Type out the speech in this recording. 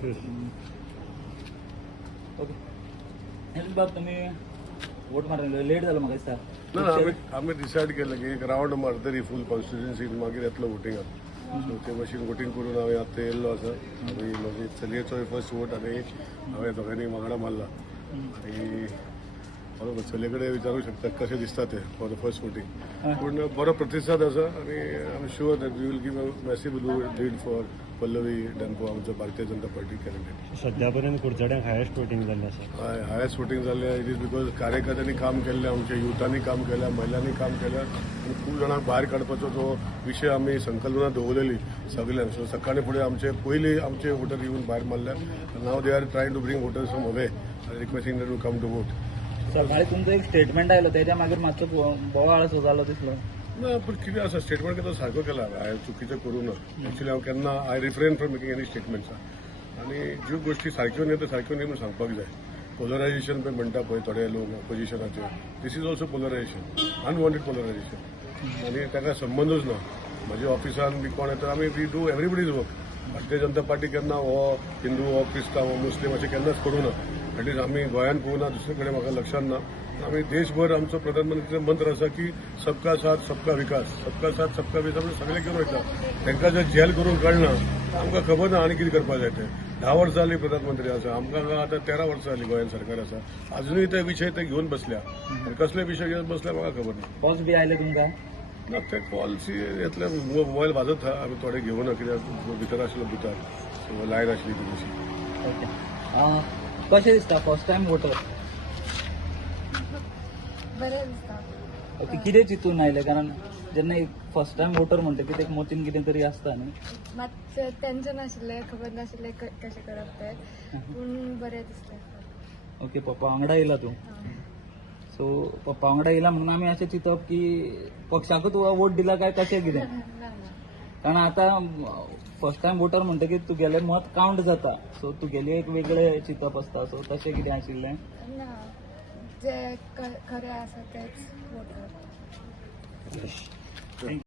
Okay बाब तुम्ही vote मारले लेट झालं मग ना आम्ही डिसायड केलं की एक रावंड मारतरी फूल कॉन्स्टिट्युएन्सीन मागीर येतलो वोटिंगाक सो ते भाशेन वोटिंग करून हांवें आतां येयल्लो आसा आनी म्हजी चलयेचो फर्स्ट वोट आनी हांवें दोगांनी वांगडा मारला आनी बरोबर चलये कडेन विचारूंक शकता कशें दिसता ते फॉर द फर्स्ट वोटिंग पूण बरो प्रतिसाद आसा आनी I am sure that we will give a massive lead for Pallavi डॅन्को आमचो भारतीय जनता पार्टी कॅन्डिडेट. सध्या पर्यंत कुडचड्यांक हायेस्ट वोटिंग जाल्लें आसा. हायेस्ट वोटिंग जाल्लें इट इज बिकॉज कार्यकर्त्यांनी काम केल्लें आमच्या युथांनी काम केल्या महिलांनी काम केल्या आनी खूब जाणांक भायर काडपाचो जो विशय आमी संकल्पना दवरलेली सगळ्यांक सो सकाळी फुडें आमचे पयलीं आमचे वोटर येवन भायर मारल्या नाव they are trying to bring voters from away requesting that to come to vote. सकाळी तुमचं एक स्टेटमेंट आयलो त्याच्या मागीर मातसो बोवाळ असो जालो दिसलो. ना पूण कितें आसा स्टेटमेंट केन्ना सारको केला हांवें चुकीचें करूं ना एक्चुली हांव केन्ना I refrain from making any statements आनी ज्यो गोश्टी सारक्यो न्ही त्यो सारक्यो न्ही म्हणून सांगपाक जाय. पोलरायझेशन पळय म्हणटा पळय थोडे लोक पोजिशनाचेर this is also polarization unwanted polarization आनी ताका संबंदूच ना. म्हज्या ऑफिसान बी कोण येता आमी we do everybody's work. Bharatiya Janata party केन्ना हो हिंदू हो क्रिस्तांव हो मुस्लीम अशें केन्नाच करूं ना. एटलीस्ट आमी गोंयान पळोवना दुसरे कडेन म्हाका लक्षात ना. आमी देशभर आमचो प्रधानमंत्रीचो मंत्र आसा की सबका साथ सबका विकास सबका साथ सबका विकास आमी सगळे घेवन वयता. तांकां जर जेल करून काडना आमकां खबर ना आनी कितें करपाक जाय ते. 10 वर्सां जालीं प्रधानमंत्री आसा आमकां आतां 13 वर्सां जालीं गोंयान सरकार आसा अजुनूय ते विशय ते घेवन बसल्या आनी कसले विशय घेवन बसल्या म्हाका खबर ना. बॉस बी आयले तुमकां ना ते पॉलिसी येतले मोबायल वाजत आहा आमी थोडे घेवना कित्याक भितर आसलो भितर सो लायन आसली ती तशी. ओके कशें दिसता फर्स्ट टायम वोटर बरें दिसता. ओके कितें चिंतून आयले कारण जेन्ना एक फर्स्ट टायम वोटर म्हणटा की तेका मतीन कितें तरी आसता न्ही. मातशें टेन्शन आशिल्लें खबर नाशिल्लें कशें करप तें पूण बरें दिसलें. ओके पप्पा वांगडा येयला तूं सो पप्पा वांगडा येयला म्हणून आमी अशें चिंतप की पक्षाकूच वोट दिला काय कशें कितें कारण आतां फर्स्ट टायम वोटर म्हणटकीर तुगेलें मत कावंट जाता सो तुगेलें एक वेगळें चिंतप आसता सो तशें कितें आशिल्लें. ना जे खरें आसा तेच वोट करप.